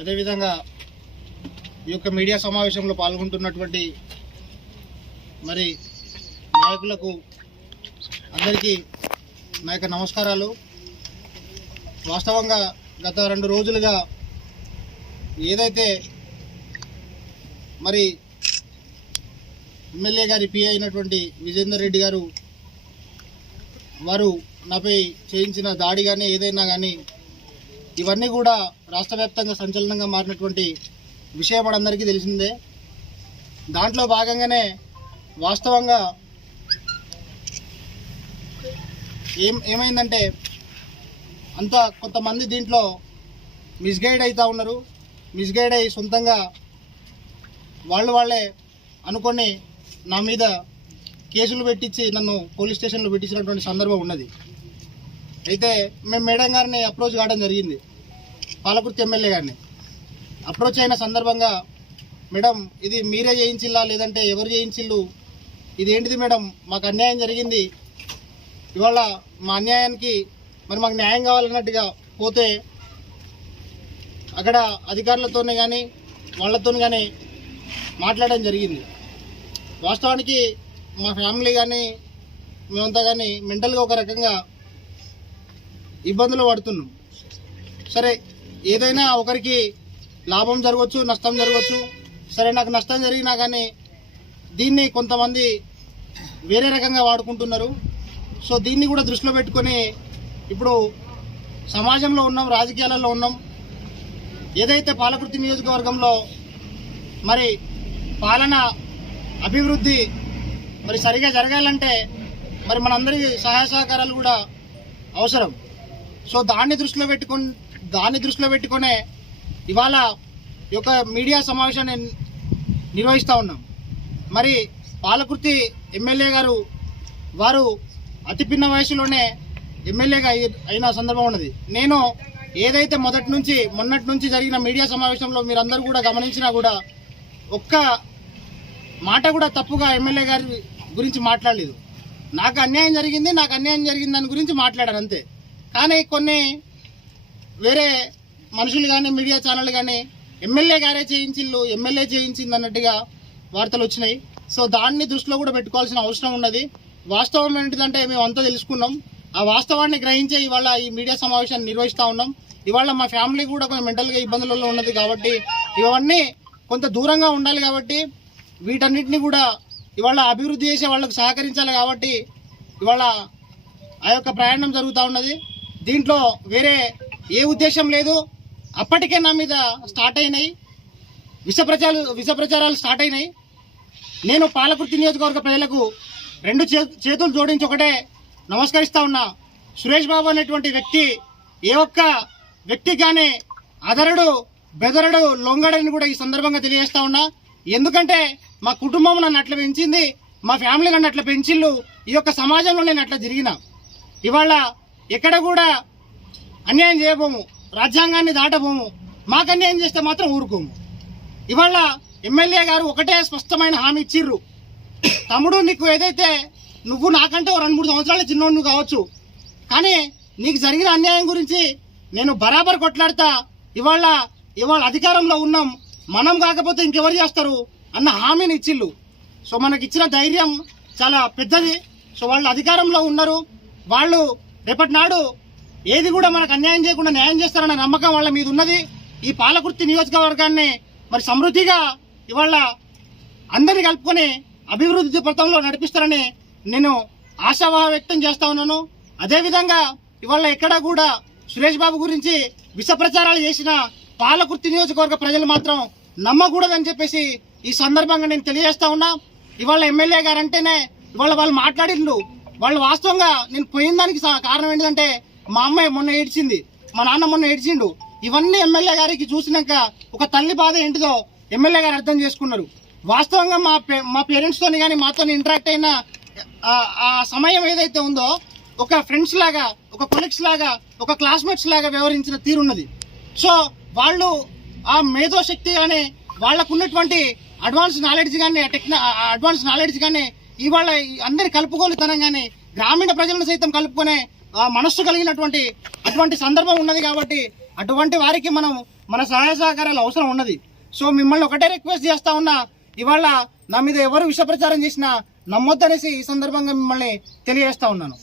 అదేవిధంగా ఈ యొక్క మీడియా సమావేశంలో పాల్గొంటున్నటువంటి మరి నాయకులకు అందరికీ నా యొక్క నమస్కారాలు. వాస్తవంగా గత రెండు రోజులుగా ఏదైతే మరి ఎమ్మెల్యే గారి పిఏ అయినటువంటి విజేందర్ రెడ్డి గారు వారు నాపై చేయించిన దాడి కానీ ఏదైనా కానీ ఇవన్నీ కూడా రాష్ట్ర వ్యాప్తంగా సంచలనంగా మారినటువంటి విషయం మనందరికీ తెలిసిందే. దాంట్లో భాగంగానే వాస్తవంగా ఏం ఏమైందంటే అంత కొంతమంది దీంట్లో మిస్గైడ్ అవుతూ ఉన్నారు. మిస్గైడ్ అయ్యి సొంతంగా వాళ్ళు వాళ్ళే అనుకొని నా మీద కేసులు పెట్టించి నన్ను పోలీస్ స్టేషన్లో పెట్టించినటువంటి సందర్భం ఉన్నది. అయితే మేము మేడం గారిని అప్రోచ్ కావడం జరిగింది. పాలకుర్తి ఎమ్మెల్యే గారిని. అప్రోచ్ అయిన సందర్భంగా మేడం ఇది మీరే చేయించిల్లా? లేదంటే ఎవరు చేయించిల్లు? ఇది ఏంటిది మేడం? మాకు అన్యాయం జరిగింది. ఇవాళ మా అన్యాయానికి మరి మాకు న్యాయం కావాలన్నట్టుగా పోతే అక్కడ అధికారులతోనే కానీ వాళ్ళతో కానీ మాట్లాడడం జరిగింది. వాస్తవానికి మా ఫ్యామిలీ కానీ మేమంతా కానీ మెంటల్గా ఒక రకంగా ఇబ్బందులు పడుతున్నాం. సరే ఏదైనా ఒకరికి లాభం జరగవచ్చు నష్టం జరగవచ్చు సరే నాకు నష్టం జరిగినా కానీ దీన్ని కొంతమంది వేరే రకంగా వాడుకుంటున్నారు. సో దీన్ని కూడా దృష్టిలో పెట్టుకొని ఇప్పుడు సమాజంలో ఉన్నాం రాజకీయాలలో ఉన్నాం. ఏదైతే పాలకృతి నియోజకవర్గంలో మరి పాలన అభివృద్ధి మరి సరిగా జరగాలంటే మరి మనందరి సహాయ సహకారాలు కూడా అవసరం. సో దాన్ని దృష్టిలో పెట్టుకుని దాన్ని దృష్టిలో పెట్టుకునే ఇవాళ యొక్క మీడియా సమావేశాన్ని నిర్వహిస్తూ ఉన్నాం. మరి పాలకుర్తి ఎమ్మెల్యే గారు వారు అతి పిన్న వయసులోనే ఎమ్మెల్యేగా అయిన సందర్భం ఉన్నది. నేను ఏదైతే మొదటి నుంచి మొన్నటి నుంచి జరిగిన మీడియా సమావేశంలో మీరందరూ కూడా గమనించినా కూడా ఒక్క మాట కూడా తప్పుగా ఎమ్మెల్యే గారి గురించి మాట్లాడలేదు. నాకు అన్యాయం జరిగింది నాకు అన్యాయం జరిగింది దాని గురించి మాట్లాడారు అంతే. కానీ కొన్ని వేరే మనుషులు కానీ మీడియా ఛానల్ కానీ ఎమ్మెల్యే గారే చేయించిల్లు ఎమ్మెల్యే చేయించింది అన్నట్టుగా వార్తలు వచ్చినాయి. సో దాన్ని దృష్టిలో కూడా పెట్టుకోవాల్సిన అవసరం ఉన్నది. వాస్తవం ఏంటిదంటే మేము అంతా తెలుసుకున్నాం. ఆ వాస్తవాన్ని గ్రహించే ఇవాళ ఈ మీడియా సమావేశాన్ని నిర్వహిస్తూ ఉన్నాం. ఇవాళ మా ఫ్యామిలీ కూడా కొంచెం మెంటల్గా ఇబ్బందులలో ఉన్నది కాబట్టి ఇవన్నీ కొంత దూరంగా ఉండాలి కాబట్టి వీటన్నిటిని కూడా ఇవాళ అభివృద్ధి చేసే వాళ్ళకు సహకరించాలి కాబట్టి ఇవాళ ఆ యొక్క ప్రయాణం జరుగుతూ ఉన్నది. దీంట్లో వేరే ఏ ఉద్దేశం లేదు. అప్పటికే నా మీద స్టార్ట్ అయినాయి. విష ప్రచారాలు విష ప్రచారాలు స్టార్ట్ అయినాయి. నేను పాలకుర్తి నియోజకవర్గ ప్రజలకు రెండు చే- చేతులు జోడించి ఒకటే నమస్కరిస్తా ఉన్నా. సురేష్ బాబు అనేటువంటి వ్యక్తి ఏ ఒక్క వ్యక్తి కానీ అదరుడు బెదరుడు లొంగడని కూడా ఈ సందర్భంగా తెలియజేస్తా ఉన్నా. ఎందుకంటే మా కుటుంబం నన్ను అట్లా పెంచింది మా ఫ్యామిలీ నన్ను అట్లా పెంచిళ్ళు ఈ యొక్క సమాజంలో నేను అట్లా జరిగిన. ఇవాళ ఎక్కడ కూడా అన్యాయం చేయబోము రాజ్యాంగాన్ని దాటబోము మాకు అన్యాయం చేస్తే మాత్రం ఊరుకోము. ఇవాళ ఎమ్మెల్యే గారు ఒకటే స్పష్టమైన హామీ ఇచ్చిర్రు. తమ్ముడు నీకు ఏదైతే నువ్వు నాకంటే ఓ రెండు మూడు సంవత్సరాల చిన్నోడు కావచ్చు కానీ నీకు జరిగిన అన్యాయం గురించి నేను బరాబర్ కొట్లాడతా ఇవాళ ఇవాళ అధికారంలో ఉన్నాం మనం కాకపోతే ఇంకెవరు చేస్తారు అన్న హామీని ఇచ్చిళ్ళు సో మనకి ఇచ్చిన ధైర్యం చాలా పెద్దది. సో వాళ్ళు అధికారంలో ఉన్నారు. వాళ్ళు రేపటి నాడు ఏది కూడా మనకు అన్యాయం చేయకుండా న్యాయం చేస్తారన్న నమ్మకం వాళ్ళ మీద ఉన్నది. ఈ పాలకుర్తి నియోజకవర్గాన్ని మరి సమృద్ధిగా ఇవాళ అందరిని కలుపుకొని అభివృద్ధి పథంలో నడిపిస్తారని నేను ఆశావాహ వ్యక్తం చేస్తా ఉన్నాను. అదేవిధంగా ఇవాళ ఎక్కడ కూడా సురేష్ బాబు గురించి విష ప్రచారాలు చేసిన పాలకుర్తి నియోజకవర్గ ప్రజలు మాత్రం నమ్మకూడదని చెప్పేసి ఈ సందర్భంగా నేను తెలియజేస్తా ఉన్నా. ఇవాళ ఎమ్మెల్యే గారు అంటేనే ఇవాళ వాళ్ళు మాట్లాడిండు వాళ్ళు వాస్తవంగా నేను పోయిన దానికి కారణం ఏంటంటే మా అమ్మాయి మొన్న ఏడ్చింది. మా నాన్న మొన్న ఏడ్చిండు. ఇవన్నీ ఎమ్మెల్యే గారికి చూసినాక ఒక తల్లి బాధ ఏంటిదో ఎమ్మెల్యే గారు అర్థం చేసుకున్నారు. వాస్తవంగా మా పే- మా పేరెంట్స్తో కానీ మాతో ఇంటరాక్ట్ అయిన ఆ- సమయం ఏదైతే ఉందో ఒక ఫ్రెండ్స్ లాగా ఒక కొలీగ్స్ లాగా ఒక క్లాస్మేట్స్ లాగా వ్యవహరించిన తీరున్నది సో వాళ్ళు ఆ మేధో శక్తి కానీ వాళ్ళకు ఉన్నటువంటి అడ్వాన్స్ నాలెడ్జ్ కానీ టెక్న అడ్వాన్స్ నాలెడ్జ్ కానీ ఇవాళ ఈ అందరి కలుపుకోలుతనంగానే గ్రామీణ ప్రజలను సైతం కలుపుకునే మనస్సు కలిగినటువంటి అటువంటి సందర్భం ఉన్నది కాబట్టి అటువంటి వారికి మనం మన సహాయ సహకారాలు అవసరం ఉన్నది. సో మిమ్మల్ని ఒకటే రిక్వెస్ట్ చేస్తా ఉన్నా ఇవాళ నా మీద ఎవరు విష ప్రచారం చేసినా నమ్మొద్దనేసి ఈ సందర్భంగా మిమ్మల్ని తెలియజేస్తా ఉన్నాను.